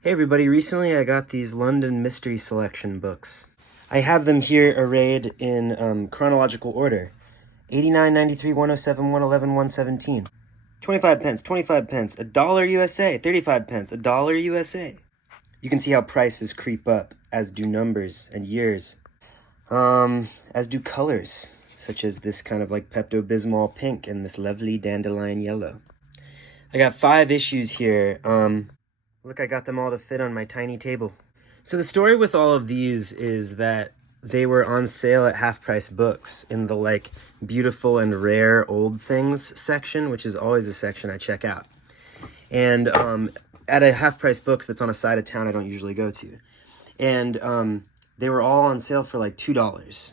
Hey everybody, recently I got these London Mystery Selection books. I have them here arrayed in chronological order. 89, 93, 107, 111, 117. 25 pence, 25 pence, a dollar USA, 35 pence, a dollar USA. You can see how prices creep up, as do numbers and years. As do colors, such as this kind of like Pepto-Bismol pink and this lovely dandelion yellow. I got 5 issues here. Look, I got them all to fit on my tiny table. So the story with all of these is that they were on sale at Half Price Books in the like beautiful and rare old things section, which is always a section I check out. And at a Half Price Books that's on a side of town I don't usually go to. And they were all on sale for like $2.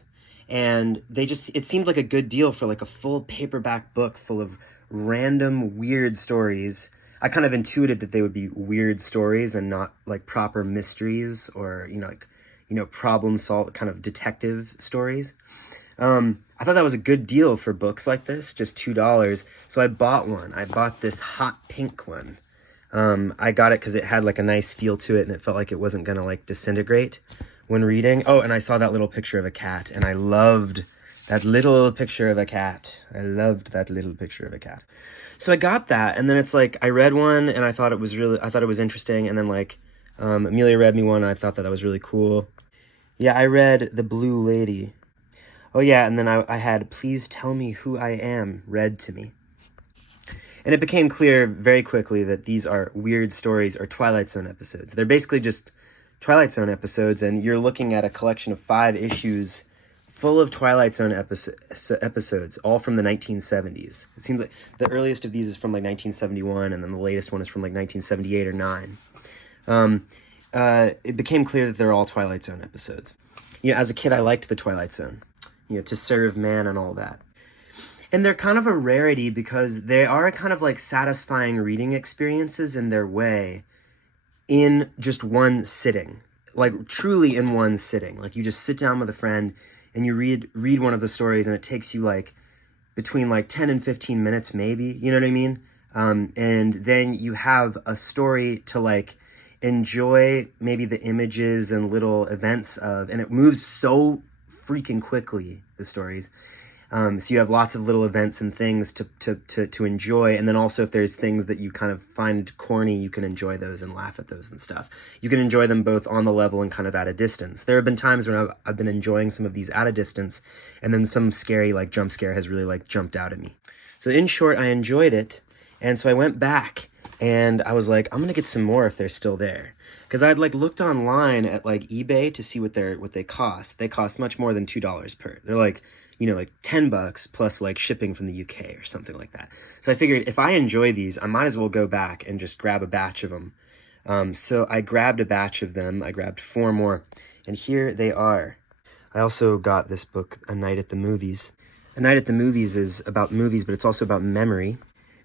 And it seemed like a good deal for like a full paperback book full of random weird stories. I kind of intuited that they would be weird stories and not like proper mysteries or, problem solve kind of detective stories. I thought that was a good deal for books like this, just $2. So I bought one. I bought this hot pink one. I got it because it had like a nice feel to it and it felt like it wasn't going to like disintegrate when reading. Oh, and I saw that little picture of a cat and I loved that little picture of a cat. I loved that little picture of a cat. So I got that, and then it's like, I read one, and I thought it was interesting, and then like, Amelia read me one, and I thought that was really cool. Yeah, I read The Blue Lady. Oh yeah, and then I had Please Tell Me Who I Am read to me. And it became clear very quickly that these are weird stories or Twilight Zone episodes. They're basically just Twilight Zone episodes, and you're looking at a collection of 5 issues full of Twilight Zone episodes, all from the 1970s. It seems like the earliest of these is from like 1971, and then the latest one is from like 1978 or 9. It became clear that they're all Twilight Zone episodes. As a kid, I liked the Twilight Zone, To Serve Man and all that. And they're kind of a rarity because they are kind of like satisfying reading experiences in their way in just one sitting. Like truly in one sitting. Like you just sit down with a friend and you read one of the stories and it takes you like between like 10 and 15 minutes maybe, you know what I mean? And then you have a story to like enjoy maybe the images and little events of, and it moves so freaking quickly, the stories. So you have lots of little events and things to enjoy. And then also if there's things that you kind of find corny, you can enjoy those and laugh at those and stuff. You can enjoy them both on the level and kind of at a distance. There have been times when I've been enjoying some of these at a distance, and then some scary like jump scare has really like jumped out at me. So in short, I enjoyed it. And so I went back and I was like, I'm going to get some more if they're still there. Because I'd like looked online at like eBay to see what they cost. They cost much more than $2 per. They're like, like $10 plus like shipping from the UK or something like that. So I figured if I enjoy these, I might as well go back and just grab a batch of them. So I grabbed a batch of them. I grabbed 4 more, and here they are. I also got this book, A Night at the Movies. A Night at the Movies is about movies, but it's also about memory.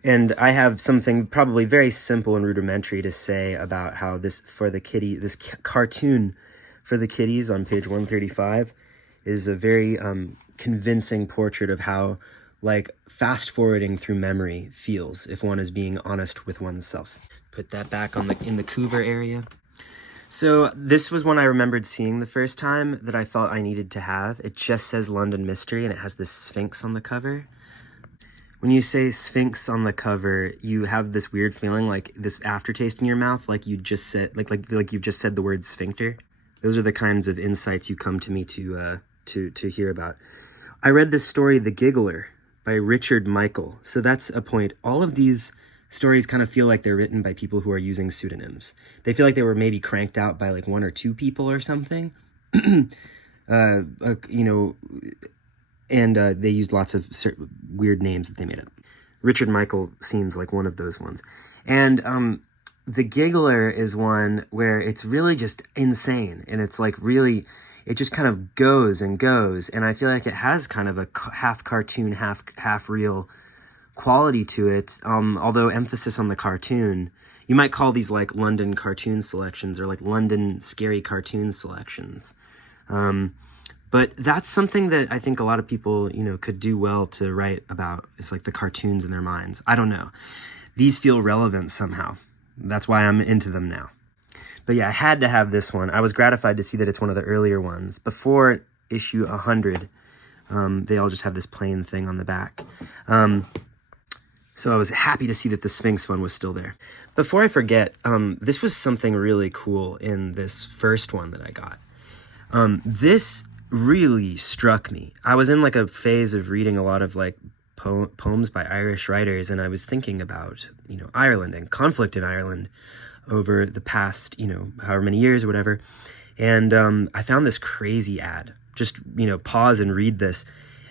And I have something probably very simple and rudimentary to say about how this cartoon for the kiddies on page 135 is a very convincing portrait of how like fast forwarding through memory feels if one is being honest with oneself. Put that back in the Coover area. So this was one I remembered seeing the first time that I felt I needed to have. It just says London Mystery and it has this Sphinx on the cover. When you say Sphinx on the cover, you have this weird feeling like this aftertaste in your mouth, like you just said, like you've just said the word sphincter. Those are the kinds of insights you come to me to hear about. I read this story, The Giggler, by Richard Michael. So that's a point. All of these stories kind of feel like they're written by people who are using pseudonyms. They feel like they were maybe cranked out by like 1 or 2 people or something. And they used lots of weird names that they made up. Richard Michael seems like one of those ones. And The Giggler is one where it's really just insane. And it's like really, it just kind of goes and goes. And I feel like it has kind of a half cartoon, half real quality to it. Although emphasis on the cartoon. You might call these like London cartoon selections or like London scary cartoon selections. But that's something that I think a lot of people, could do well to write about. It's like the cartoons in their minds. I don't know. These feel relevant somehow. That's why I'm into them now. But yeah, I had to have this one. I was gratified to see that it's one of the earlier ones. Before issue 100, they all just have this plain thing on the back. So I was happy to see that the Sphinx one was still there. Before I forget, this was something really cool in this first one that I got. This really struck me. I was in like a phase of reading a lot of like poems by Irish writers, and I was thinking about, you know, Ireland and conflict in Ireland over the past, you know, however many years or whatever. And I found this crazy ad. Just, you know, pause and read this.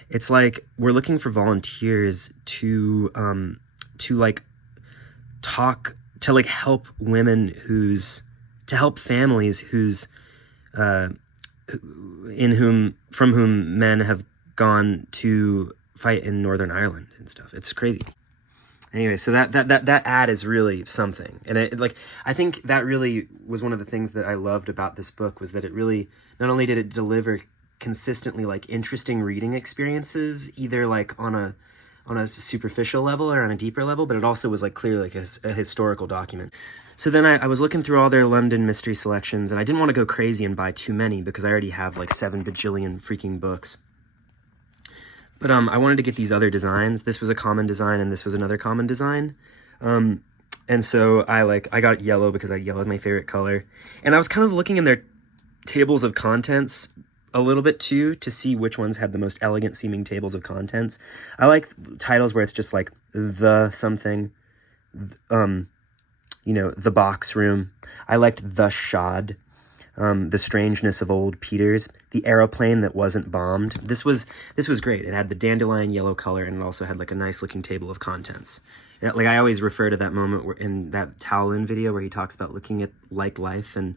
It's like, we're looking for volunteers to like talk, to like help women to help families from whom men have gone to fight in Northern Ireland and stuff. It's crazy. Anyway, so that ad is really something. And I think that really was one of the things that I loved about this book, was that it really, not only did it deliver consistently like interesting reading experiences, either like on a superficial level or on a deeper level, but it also was like clearly like a historical document. So then I was looking through all their London mystery selections, and I didn't want to go crazy and buy too many because I already have like 7 bajillion freaking books. But I wanted to get these other designs. This was a common design, and this was another common design. And so I got yellow because yellow is my favorite color. And I was kind of looking in their tables of contents a little bit too, to see which ones had the most elegant seeming tables of contents. I like titles where it's just like the something, you know, the box room. I liked the Shod, the strangeness of old Peters, the aeroplane that wasn't bombed. This was great. It had the dandelion yellow color, and it also had like a nice looking table of contents. Like I always refer to that moment where in that Towlin video where he talks about looking at like life and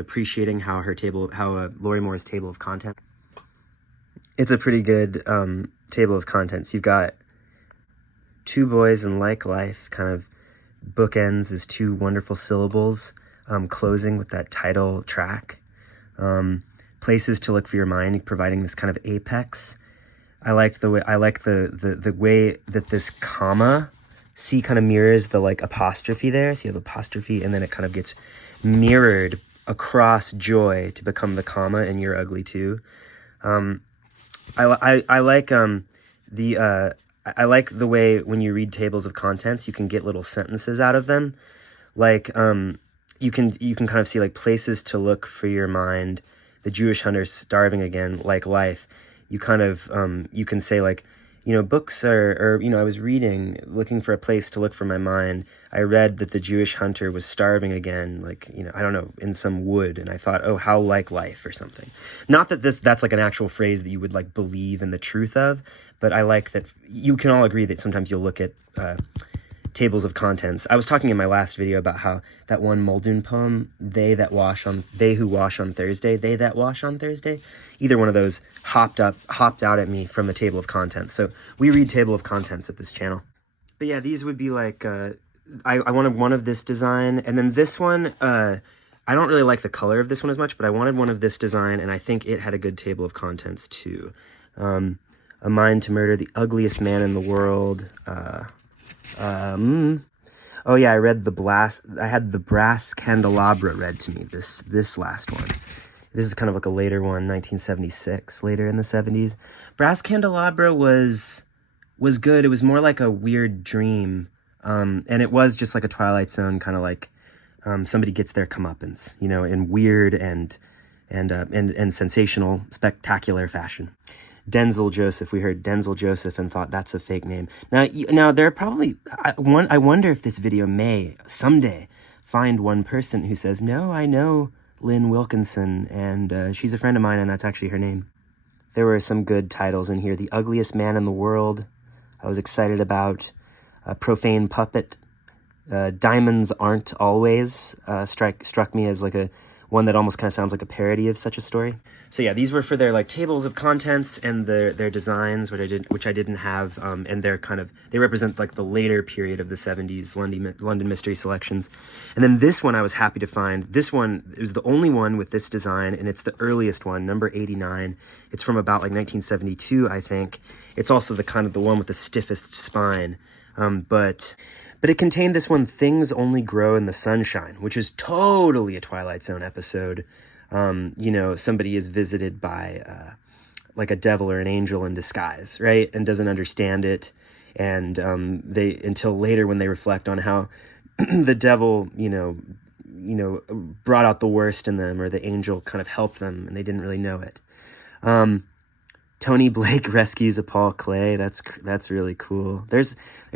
appreciating how Lori Moore's table of content. It's a pretty good table of contents. You've got two boys and like life, kind of bookends as two wonderful syllables, closing with that title track. Places to look for your mind, providing this kind of apex. I like the way that this comma kind of mirrors the like apostrophe there. So you have apostrophe, and then it kind of gets mirrored across joy to become the comma in You're Ugly Too. I like the way when you read tables of contents, you can get little sentences out of them. Like you can kind of see like places to look for your mind, the Jewish hunter starving again, like life. You kind of you can say like, you know, books or you know, I was reading, looking for a place to look for my mind. I read that the Jewish hunter was starving again, like, you know, I don't know, in some wood. And I thought, oh, how like life or something. Not that that's like an actual phrase that you would like believe in the truth of, but I like that you can all agree that sometimes you'll look at tables of contents. I was talking in my last video about how that one Muldoon poem, they who wash on Thursday, either one of those hopped out at me from a table of contents. So we read table of contents at this channel. But yeah, these would be like, I wanted one of this design, and then this one, I don't really like the color of this one as much, but I wanted one of this design, and I think it had a good table of contents too. A Mind to Murder, the ugliest man in the world. Oh yeah, I had the Brass Candelabra read to me, this last one. This is kind of like a later one, 1976, later in the 70s. Brass Candelabra was good. It was more like a weird dream. And it was just like a Twilight Zone, kind of like somebody gets their comeuppance, you know, in weird and sensational, spectacular fashion. Denzel Joseph. We heard Denzel Joseph and thought that's a fake name. Now there are probably, I wonder if this video may someday find one person who says, no, I know Lynn Wilkinson, and she's a friend of mine, and that's actually her name. There were some good titles in here. The Ugliest Man in the World, I was excited about. Profane Puppet. Diamonds Aren't Always struck me as like one that almost kind of sounds like a parody of such a story. So yeah, these were for their like tables of contents and their designs, which I didn't have, and they represent like the later period of the 70s London mystery selections. And then this one I was happy to find. This one is the only one with this design, and it's the earliest one, number 89. It's from about like 1972, I think. It's also the one with the stiffest spine. But But it contained this one, Things Only Grow in the Sunshine, which is totally a Twilight Zone episode. You know, somebody is visited by like a devil or an angel in disguise, right? And doesn't understand it. And they, until later when they reflect on how the devil, you know, brought out the worst in them, or the angel kind of helped them and they didn't really know it. Tony Blake rescues a Paul Clay. That's really cool. There's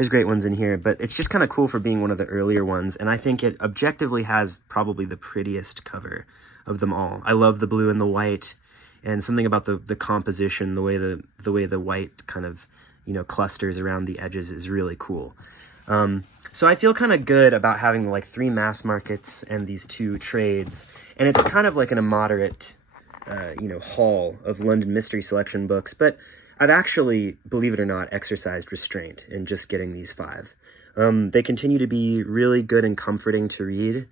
great ones in here, but it's just kind of cool for being one of the earlier ones. And I think it objectively has probably the prettiest cover of them all. I love the blue and the white, and something about the composition, the way the white kind of, you know, clusters around the edges is really cool. So I feel kind of good about having like 3 mass markets and these 2 trades, and it's kind of like in a moderate you know, haul of London Mystery Selection books, but I've actually, believe it or not, exercised restraint in just getting these 5. They continue to be really good and comforting to read.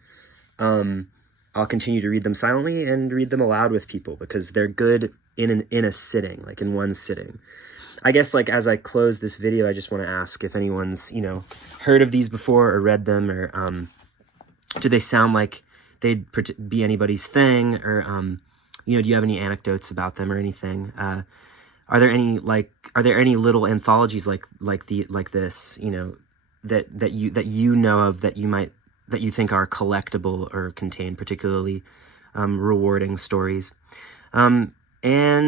I'll continue to read them silently and read them aloud with people because they're good in a sitting, like in one sitting. I guess, like, as I close this video, I just want to ask if anyone's, you know, heard of these before or read them, or do they sound like they'd be anybody's thing, or you know, do you have any anecdotes about them or anything? Are there any little anthologies like this, you know, that you know of that you think are collectible or contain particularly rewarding stories? And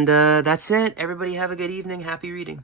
that's it. Everybody have a good evening. Happy reading.